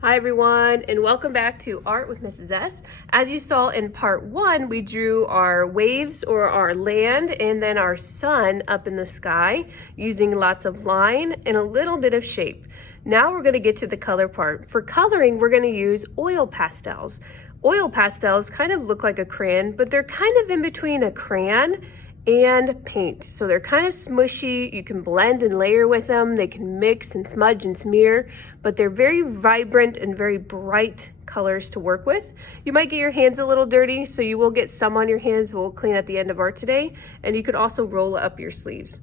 Hi everyone, and welcome back to Art with Mrs. S. As you saw in part one, we drew our waves or our land and then our sun up in the sky using lots of line and a little bit of shape. Now we're going to get to the color part. For coloring, we're going to use oil pastels. Oil pastels kind of look like a crayon, but they're kind of in between a crayon and paint. So they're kind of smushy. You can blend and layer with them. They can mix and smudge and smear, but they're very vibrant and very bright colors to work with. You might get your hands a little dirty, so you will get some on your hands, but we'll clean at the end of art today. And you could also roll up your sleeves.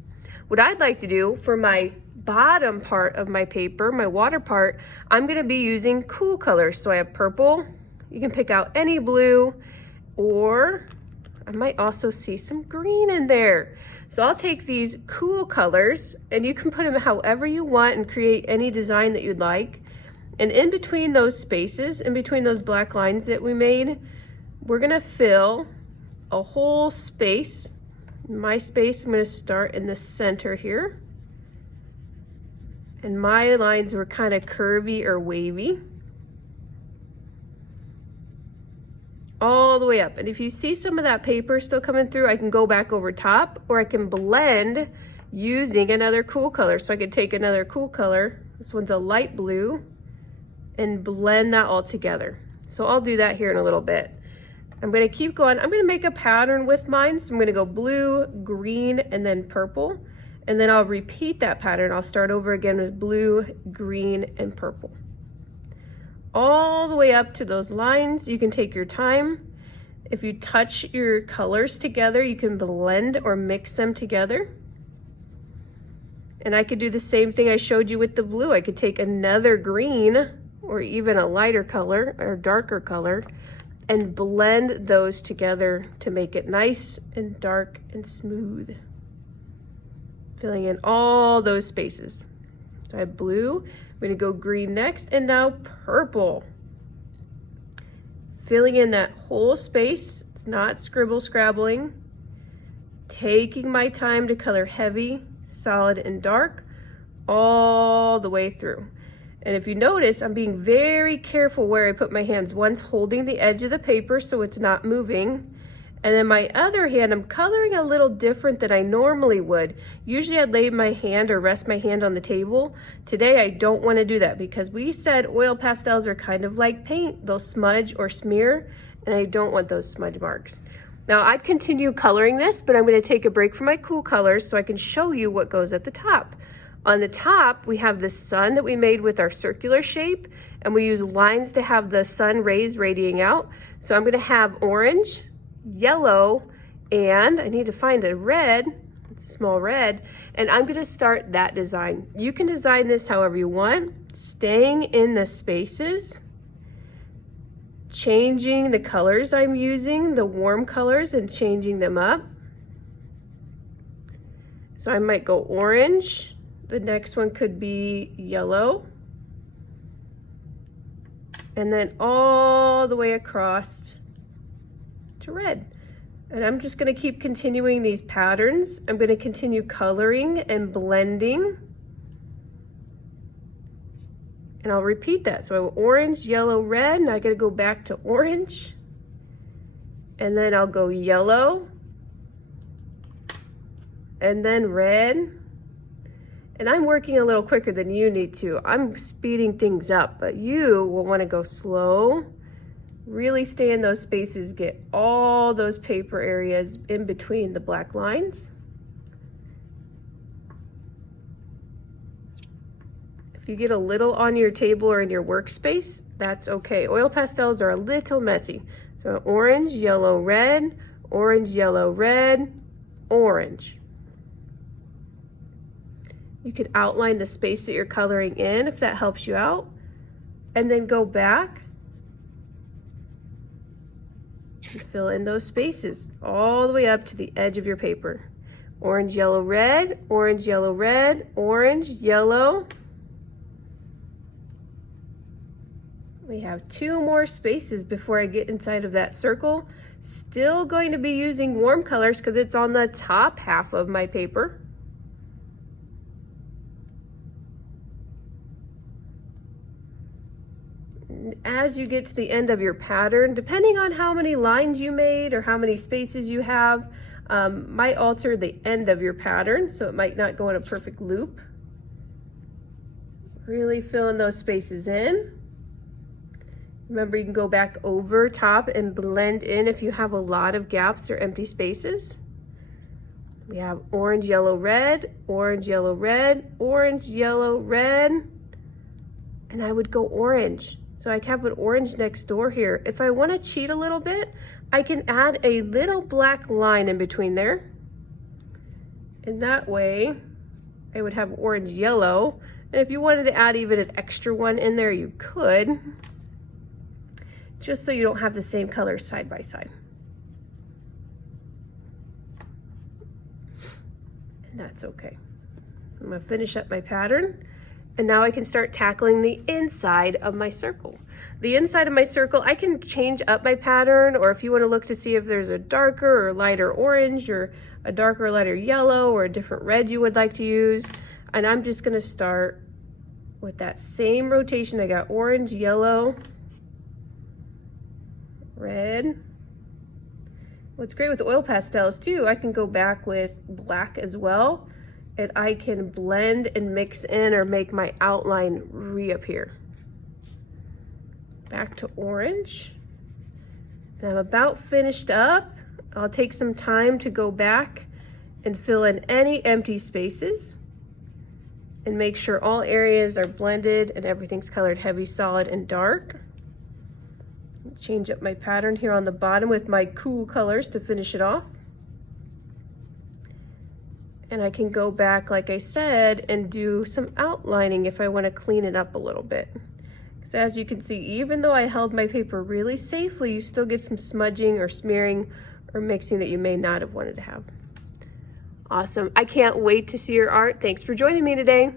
What I'd like to do for my bottom part of my paper, my water part, I'm gonna be using cool colors. So I have purple. You can pick out any blue, or I might also see some green in there. So I'll take these cool colors and you can put them however you want and create any design that you'd like. And in between those spaces, in between those black lines that we made, we're gonna fill a whole space. In my space, I'm gonna start in the center here. And my lines were kind of curvy or wavy. All the way up. And if you see some of that paper still coming through, I can go back over top, or I can blend using another cool color. So I could take another cool color, this one's a light blue, and blend that all together. So I'll do that here in a little bit. I'm gonna keep going. I'm gonna make a pattern with mine. So I'm gonna go blue, green, and then purple. And then I'll repeat that pattern. I'll start over again with blue, green, and purple. All the way up to those lines. You can take your time. If you touch your colors together, you can blend or mix them together. And I could do the same thing I showed you with the blue. I could take another green or even a lighter color or darker color and blend those together to make it nice and dark and smooth. Filling in all those spaces. So I have blue. We're gonna go green next, and now purple. Filling in that whole space. It's not scribble scrabbling. Taking my time to color heavy, solid, and dark all the way through. And if you notice, I'm being very careful where I put my hands. One's holding the edge of the paper so it's not moving. And then my other hand, I'm coloring a little different than I normally would. Usually I'd lay my hand or rest my hand on the table. Today I don't want to do that because we said oil pastels are kind of like paint. They'll smudge or smear, and I don't want those smudge marks. Now I'd continue coloring this, but I'm going to take a break from my cool colors so I can show you what goes at the top. On the top, we have the sun that we made with our circular shape, and we use lines to have the sun rays radiating out. So I'm going to have orange, yellow, and I need to find a red. It's a small red, and I'm going to start that design. You can design this however you want, staying in the spaces, changing the colors I'm using, the warm colors, and changing them up. So I might go orange. The next one could be yellow, and then all the way across to red. And I'm just going to keep continuing these patterns. I'm going to continue coloring and blending. And I'll repeat that. So orange, yellow, red. Now I got to go back to orange. And then I'll go yellow. And then red. And I'm working a little quicker than you need to. I'm speeding things up, but you will want to go slow. Really stay in those spaces, get all those paper areas in between the black lines. If you get a little on your table or in your workspace, that's okay. Oil pastels are a little messy. So orange, yellow, red, orange, yellow, red, orange. You could outline the space that you're coloring in if that helps you out, and then go back and fill in those spaces all the way up to the edge of your paper. Orange, yellow, red, orange, yellow, red, orange, yellow. We have 2 more spaces before I get inside of that circle. Still going to be using warm colors because it's on the top half of my paper. As you get to the end of your pattern, depending on how many lines you made or how many spaces you have, might alter the end of your pattern, so it might not go in a perfect loop. Really filling those spaces in. Remember, you can go back over top and blend in if you have a lot of gaps or empty spaces. We have orange, yellow, red, orange, yellow, red, orange, yellow, red, and I would go orange. So I have an orange next door here. If I want to cheat a little bit, I can add a little black line in between there. And that way, I would have orange, yellow. And if you wanted to add even an extra one in there, you could. Just so you don't have the same color side by side. And that's okay. I'm gonna finish up my pattern. And now I can start tackling the inside of my circle. The inside of my circle, I can change up my pattern, or if you want to look to see if there's a darker or lighter orange or a darker or lighter yellow or a different red you would like to use. And I'm just gonna start with that same rotation. I got orange, yellow, red. What's great with oil pastels too, I can go back with black as well, and I can blend and mix in or make my outline reappear. Back to orange. And I'm about finished up. I'll take some time to go back and fill in any empty spaces and make sure all areas are blended and everything's colored heavy, solid, and dark. Change up my pattern here on the bottom with my cool colors to finish it off. And I can go back, like I said, and do some outlining if I want to clean it up a little bit. Because as you can see, even though I held my paper really safely, you still get some smudging or smearing or mixing that you may not have wanted to have. Awesome. I can't wait to see your art. Thanks for joining me today.